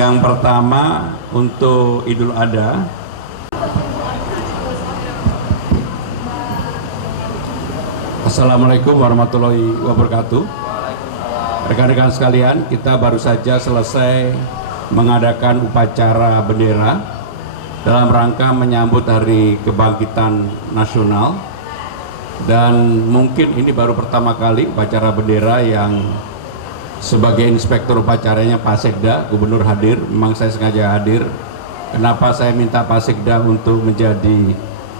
Yang pertama untuk Idul Adha. Assalamualaikum warahmatullahi wabarakatuh. Rekan-rekan sekalian, kita baru saja selesai mengadakan upacara bendera dalam rangka menyambut Hari Kebangkitan Nasional. Dan mungkin ini baru pertama kali upacara bendera yang sebagai inspektur upacaranya Pak Sekda, Gubernur hadir. Memang saya sengaja hadir. Kenapa saya minta Pak Sekda untuk menjadi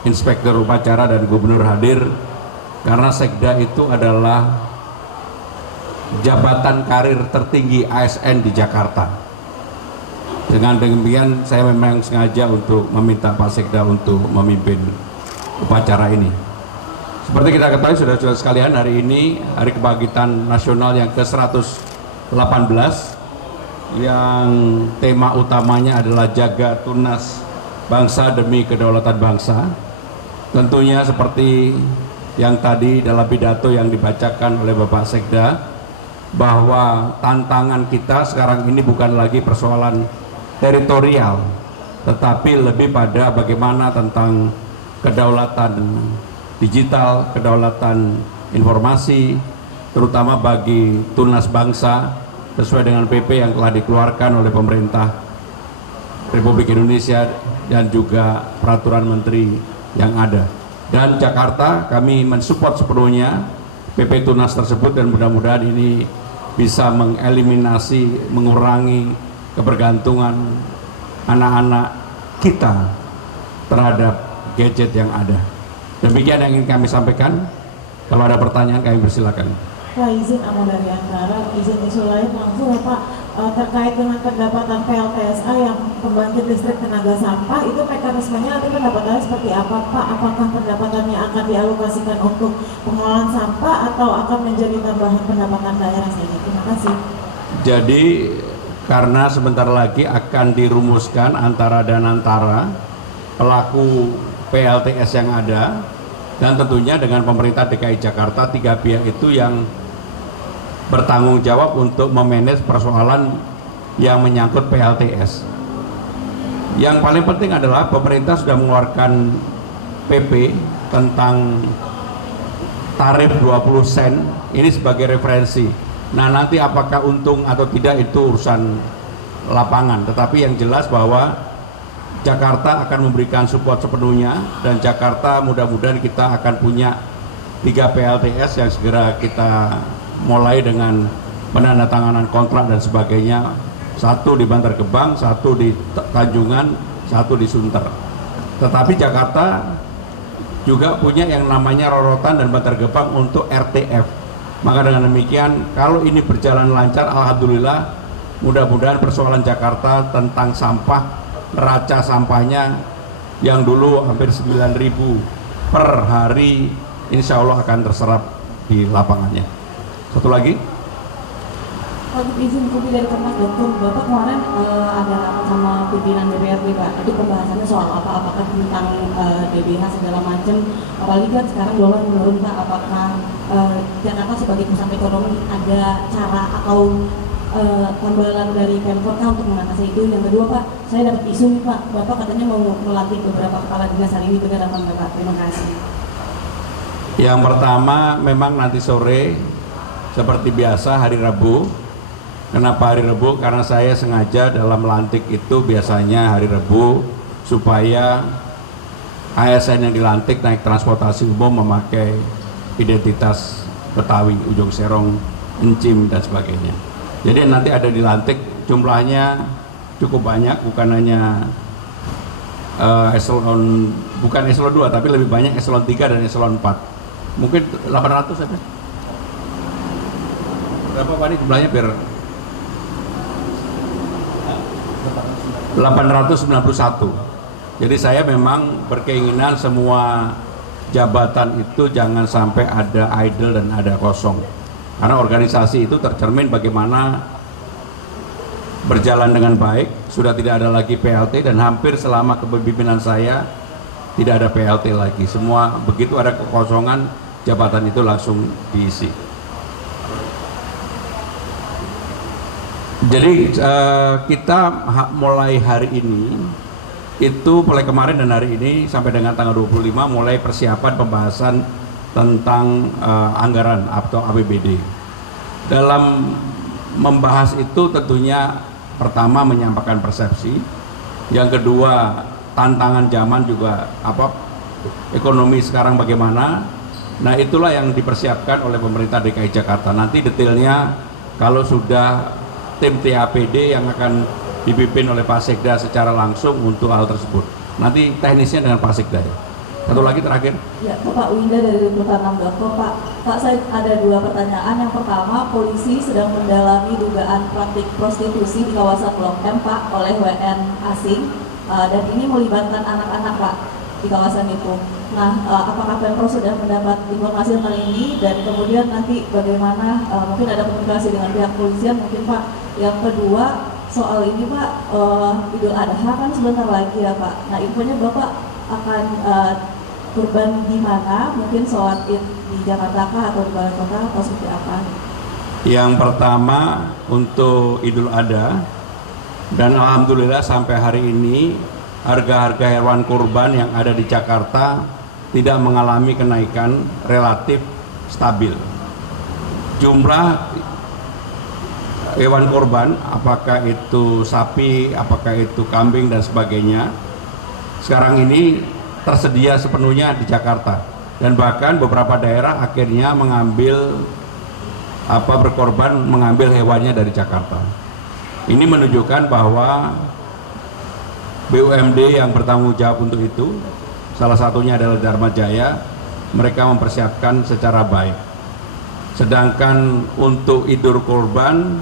inspektur upacara dan Gubernur hadir? Karena Sekda itu adalah jabatan karir tertinggi ASN di Jakarta. Dengan demikian saya memang sengaja untuk meminta Pak Sekda untuk memimpin upacara ini. Seperti kita ketahui saudara-saudara sekalian, hari ini Hari Kebangkitan Nasional yang ke-118 yang tema utamanya adalah jaga tunas bangsa demi kedaulatan bangsa. Tentunya seperti yang tadi dalam pidato yang dibacakan oleh Bapak Sekda, bahwa tantangan kita sekarang ini bukan lagi persoalan teritorial, tetapi lebih pada bagaimana tentang kedaulatan digital, kedaulatan informasi, terutama bagi tunas bangsa sesuai dengan PP yang telah dikeluarkan oleh pemerintah Republik Indonesia dan juga peraturan menteri yang ada. Dan Jakarta kami mensupport sepenuhnya PP Tunas tersebut, dan mudah-mudahan ini bisa mengeliminasi, mengurangi kebergantungan anak-anak kita terhadap gadget yang ada. Demikian yang ingin kami sampaikan. Kalau ada pertanyaan kami persilakan. Pak, izin dari Antara, izin isu lain langsung ya Pak, terkait dengan pendapatan PLTSA yang pembangkit listrik tenaga sampah, itu mekanismenya nanti pendapatannya seperti apa Pak? Apakah pendapatannya akan dialokasikan untuk pengelolaan sampah atau akan menjadi tambahan pendapatan daerah saja? Terima kasih. Jadi karena sebentar lagi akan dirumuskan antara pelaku PLTS yang ada, dan tentunya dengan pemerintah DKI Jakarta, tiga pihak itu yang bertanggung jawab untuk memanage persoalan yang menyangkut PLTS. Yang paling penting adalah pemerintah sudah mengeluarkan PP tentang tarif 20 sen ini sebagai referensi. Nah, nanti apakah untung atau tidak itu urusan lapangan, tetapi yang jelas bahwa Jakarta akan memberikan support sepenuhnya, dan Jakarta mudah-mudahan kita akan punya 3 PLTS yang segera kita mulai dengan penandatanganan kontrak dan sebagainya. 1 di Bantar Gebang, 1 di Tanjungan, 1 di Sunter. Tetapi Jakarta juga punya yang namanya Rorotan dan Bantar Gebang untuk RTF. Maka dengan demikian, kalau ini berjalan lancar, alhamdulillah, mudah-mudahan persoalan Jakarta tentang sampah, neraca sampahnya yang dulu hampir 9.000 per hari, insya Allah akan terserap di lapangannya. Satu lagi, Untuk izin kopi dari Komnas Dokter, Bapak kemarin ada rapat sama pimpinan DPRD Pak, itu pembahasannya soal apakah tentang DBH segala macam, apalagi kan sekarang dolar menurun Pak, apakah Jakarta sebagai pusat ekonomi ada cara atau tambahan dari Pemkot untuk mengatasi itu? Yang kedua Pak, saya dapat isu nih Pak, Bapak katanya mau melantik beberapa kepala dinas, hari ini benar apa enggak Pak? Terima kasih. yang pertama memang nanti sore seperti biasa hari Rabu. Kenapa hari Rabu? Karena saya sengaja dalam melantik itu biasanya hari Rabu supaya ASN yang dilantik naik transportasi umum memakai identitas Betawi, Ujung Serong, Encim dan sebagainya. Jadi nanti ada dilantik, jumlahnya cukup banyak, bukan hanya bukan eselon 2, tapi lebih banyak eselon 3 dan eselon 4. Mungkin 800 ada. Berapa Pak ini jumlahnya biar 891. Jadi saya memang berkeinginan semua jabatan itu jangan sampai ada idle dan ada kosong. Karena organisasi itu tercermin bagaimana berjalan dengan baik, sudah tidak ada lagi PLT, dan hampir selama kepemimpinan saya tidak ada PLT lagi. Semua begitu ada kekosongan, jabatan itu langsung diisi. Jadi kita mulai hari ini, itu mulai kemarin dan hari ini sampai dengan tanggal 25 mulai persiapan pembahasan tentang anggaran atau APBD. Dalam membahas itu tentunya pertama menyampaikan persepsi, yang kedua tantangan zaman juga ekonomi sekarang bagaimana. Nah itulah yang dipersiapkan oleh pemerintah DKI Jakarta. Nanti detailnya kalau sudah tim TAPD yang akan dipimpin oleh Pak Sekda secara langsung untuk hal tersebut. Nanti teknisnya dengan Pak Sekda. Satu lagi terakhir. Ya, Pak Winda dari Liputan 6.com. Pak, saya ada dua pertanyaan. Yang pertama, polisi sedang mendalami dugaan praktik prostitusi di kawasan Blok M, Pak, oleh WN asing, dan ini melibatkan anak-anak, Pak, di kawasan itu. Nah, apakah Pemprov sudah mendapat informasi tentang ini, dan kemudian nanti bagaimana mungkin ada komunikasi dengan pihak polisian mungkin, Pak. Yang kedua, soal ini, Pak, Idul Adha kan sebentar lagi ya, Pak. Nah, infonya Bapak akan kurban di mana? Mungkin sholat Id di Jakarta kah atau di Balai Kota atau seperti apa? Yang pertama untuk Idul Adha, dan alhamdulillah sampai hari ini harga-harga hewan kurban yang ada di Jakarta tidak mengalami kenaikan, relatif stabil. Jumlah hewan kurban, apakah itu sapi, apakah itu kambing dan sebagainya, sekarang ini tersedia sepenuhnya di Jakarta, dan bahkan beberapa daerah akhirnya berkorban mengambil hewannya dari Jakarta. Ini menunjukkan bahwa BUMD yang bertanggung jawab untuk itu, salah satunya adalah Dharma Jaya, mereka mempersiapkan secara baik. Sedangkan untuk Idul Kurban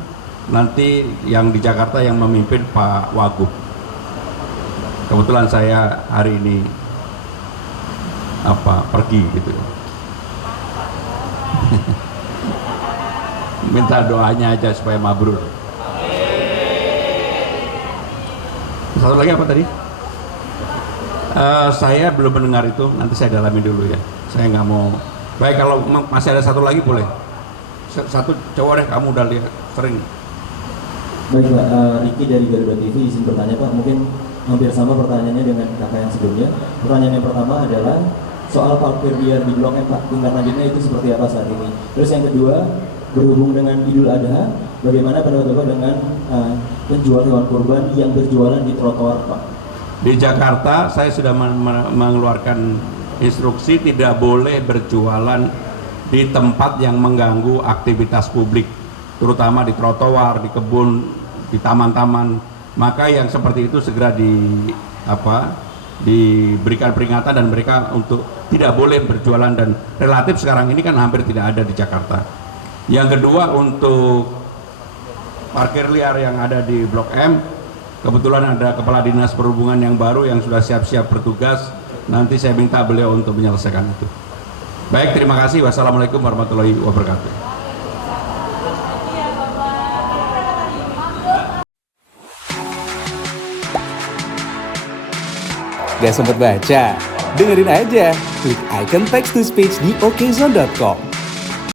nanti yang di Jakarta yang memimpin Pak Wagub. Kebetulan saya hari ini pergi gitu. Minta doanya aja supaya mabrur. Satu lagi apa tadi? Saya belum mendengar itu, nanti saya dalami dulu ya. Saya nggak mau. Baik, kalau masih ada satu lagi boleh. Satu cowok deh, kamu udah lihat sering. Baik Pak, Riki dari Garuda TV izin bertanya Pak, mungkin hampir sama pertanyaannya dengan kakak yang sebelumnya. Pertanyaan yang pertama adalah soal parkir liar di Blok M Pak, tingkat lanjutnya itu seperti apa saat ini? Terus yang kedua, berhubung dengan Idul Adha, bagaimana pendapat Bapak dengan penjual hewan kurban yang berjualan di trotoar Pak? Di Jakarta saya sudah mengeluarkan instruksi tidak boleh berjualan di tempat yang mengganggu aktivitas publik, terutama di trotoar, di kebun, di taman-taman. Maka yang seperti itu segera diberikan peringatan dan mereka untuk tidak boleh berjualan, dan relatif sekarang ini kan hampir tidak ada di Jakarta. Yang kedua, untuk parkir liar yang ada di Blok M, kebetulan ada Kepala Dinas Perhubungan yang baru yang sudah siap-siap bertugas. Nanti saya minta beliau untuk menyelesaikan itu. Baik, terima kasih. Wassalamualaikum warahmatullahi wabarakatuh. Gak sempet baca? Dengerin aja, klik icon text to speech di okezone.com.